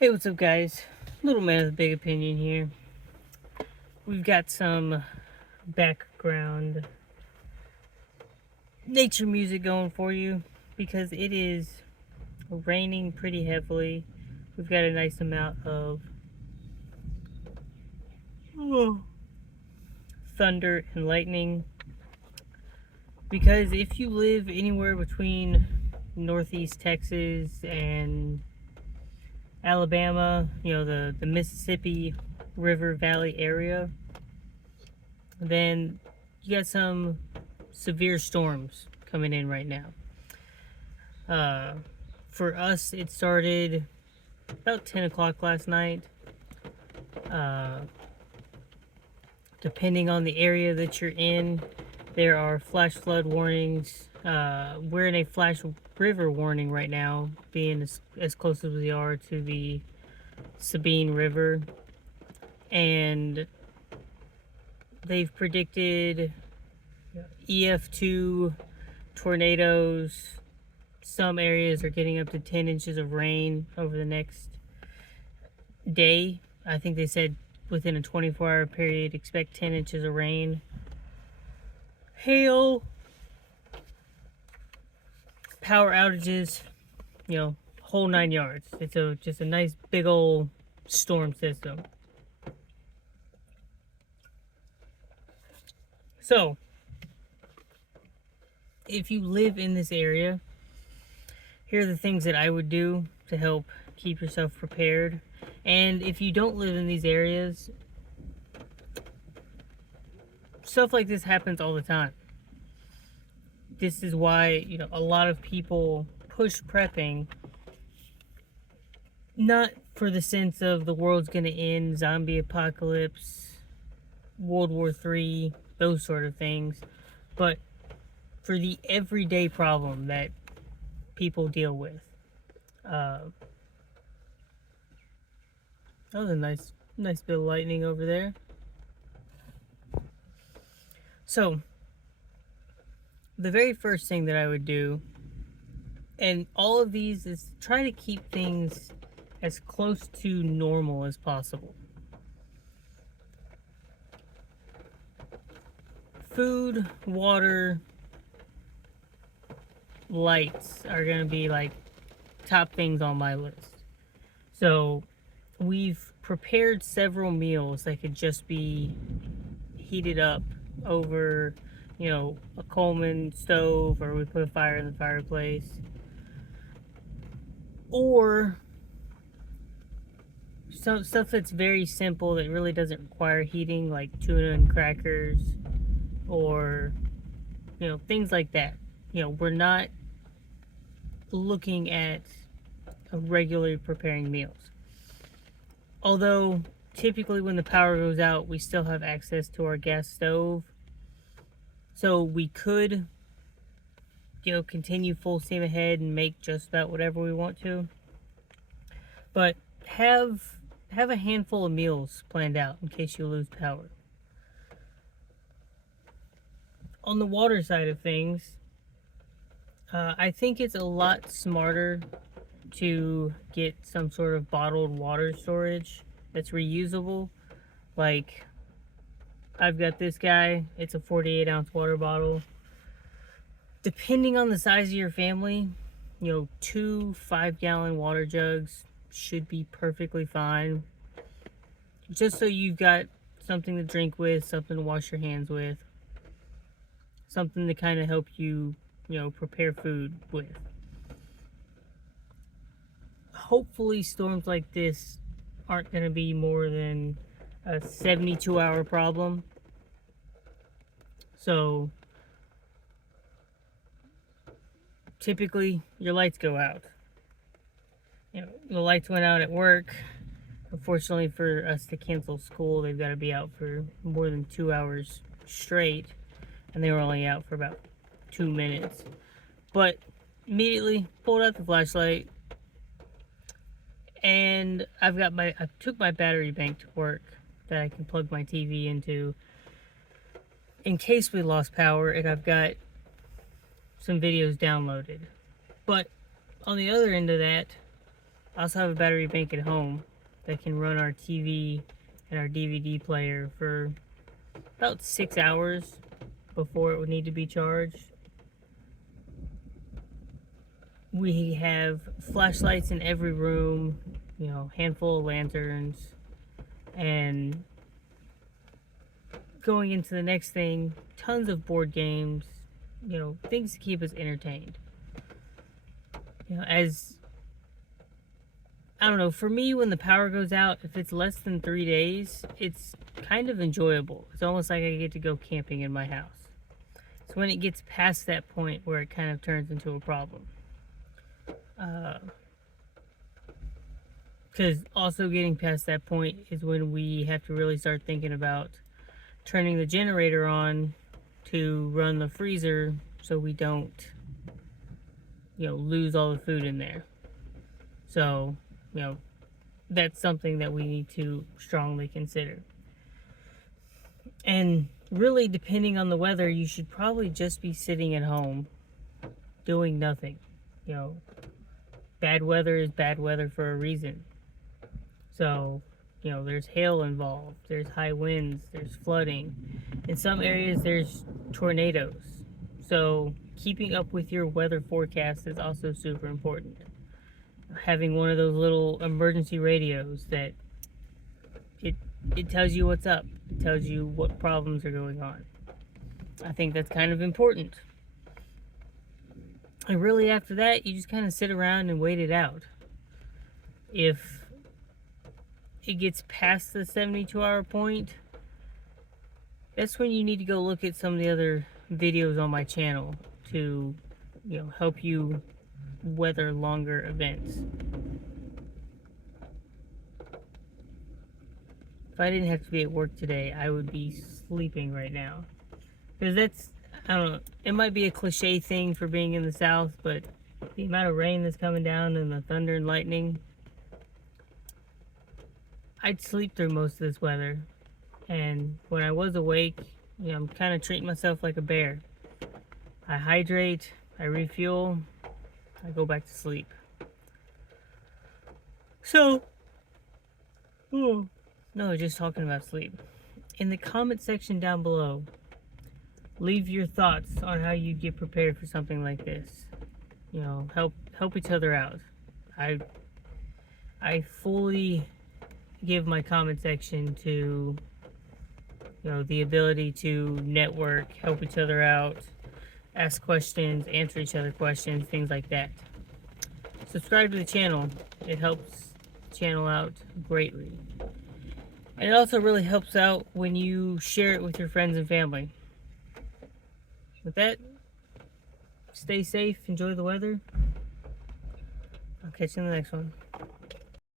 Hey, what's up, guys? Little man with a big opinion here. We've got some background nature music going for you because it is raining pretty heavily. We've got a nice amount of thunder and lightning. Because if you live anywhere between northeast Texas and Alabama, the Mississippi River Valley area, then you got some severe storms coming in right now. For us, it started about 10 o'clock last night. Uh, Depending on the area that you're in, there are flash flood warnings. We're in a flash river warning right now, being as close as we are to the Sabine River. And they've predicted EF2 tornadoes. Some areas are getting up to 10 inches of rain over the next day. I think they said within a 24-hour period, expect 10 inches of rain. Hail. Power outages. Whole 9 yards. It's just a nice big old storm system. So, if you live in this area, here are the things that I would do to help keep yourself prepared. And if you don't live in these areas, stuff like this happens all the time. This is why, a lot of people push prepping, not for the sense of the world's going to end, zombie apocalypse, World War III, those sort of things, but for the everyday problem that people deal with. That was a nice bit of lightning over there. So, the very first thing that I would do, and all of these, is try to keep things as close to normal as possible. Food, water, lights are going to be like top things on my list. So we've prepared several meals that could just be heated up over, a Coleman stove, or we put a fire in the fireplace. Or some stuff that's very simple that really doesn't require heating, like tuna and crackers, or things like that. We're not looking at regularly preparing meals. Although typically when the power goes out, we still have access to our gas stove, so we could continue full steam ahead and make just about whatever we want to. But have a handful of meals planned out in case you lose power. On the water side of things, I think it's a lot smarter to get some sort of bottled water storage that's reusable. Like, I've got this guy, it's a 48-ounce water bottle. Depending on the size of your family, 2 5-gallon water jugs should be perfectly fine. Just so you've got something to drink with, something to wash your hands with, something to kind of help you, prepare food with. Hopefully storms like this aren't going to be more than a 72-hour problem. So typically your lights go out. The lights went out at work. Unfortunately, for us to cancel school, they've got to be out for more than 2 hours straight, and they were only out for about 2 minutes. But immediately pulled out the flashlight, and I took my battery bank to work that I can plug my TV into in case we lost power, and I've got some videos downloaded. But on the other end of that, I also have a battery bank at home that can run our TV and our DVD player for about 6 hours before it would need to be charged. We have flashlights in every room, handful of lanterns, and going into the next thing, tons of board games, things to keep us entertained. As I don't know, for me, when the power goes out, if it's less than 3 days, it's kind of enjoyable. It's almost like I get to go camping in my house. It's when it gets past that point where it kind of turns into a problem. Because also getting past that point is when we have to really start thinking about turning the generator on to run the freezer so we don't, lose all the food in there. So, that's something that we need to strongly consider. And really, depending on the weather, you should probably just be sitting at home doing nothing. Bad weather is bad weather for a reason. So, there's hail involved, there's high winds, there's flooding. In some areas, there's tornadoes. So, keeping up with your weather forecast is also super important. Having one of those little emergency radios that it tells you what's up, it tells you what problems are going on. I think that's kind of important. And really, after that, you just kind of sit around and wait it out. If it gets past the 72-hour point, that's when you need to go look at some of the other videos on my channel to, help you weather longer events. If I didn't have to be at work today, I would be sleeping right now. Because I don't know, it might be a cliche thing for being in the South, but the amount of rain that's coming down and the thunder and lightning, I'd sleep through most of this weather. And when I was awake, I'm kind of treating myself like a bear. I hydrate, I refuel, I go back to sleep. So, no, just talking about sleep. In the comment section down below, leave your thoughts on how you get prepared for something like this. Help each other out. I fully give my comment section to the ability to network, help each other out, ask questions, answer each other questions, things like that. Subscribe to the channel. It helps the channel out greatly. And it also really helps out when you share it with your friends and family. With that, stay safe, enjoy the weather. I'll catch you in the next one.